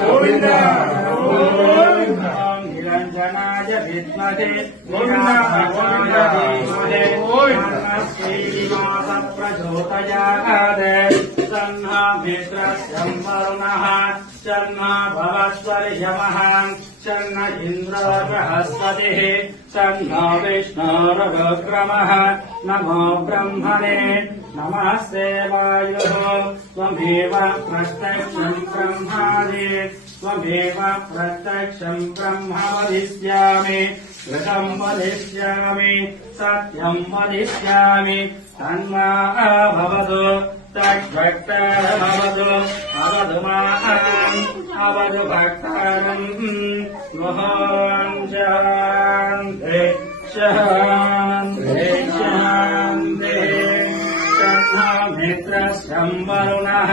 గోవింద గోవింద నిరంజనాయ విద్మహే శ్రీనివాస ప్రచోదయాదే తన్నా మిత్రస్యం వరుణః చన్నా భవస్వర్యమః చన్న ఇంద్రో బృహస్పతిః చన్నో విష్ణోర్విక్రమః నమో బ్రహ్మణే నమస్తే వాయుః త్వమేవ ప్రత్యక్షం బ్రహ్మాది త్వమేవ ప్రత్యక్షం బ్రహ్మ వదిష్యామి ఘృతం వదిష్యామి సత్యం వదిష్యామి తన్మా భవతు తద్భక్తారమవతు అవతు మాం అవతు భక్తారం మోహం శాంతి శాంతి శాంతి తన్నా మిత్రస్యం వరుణః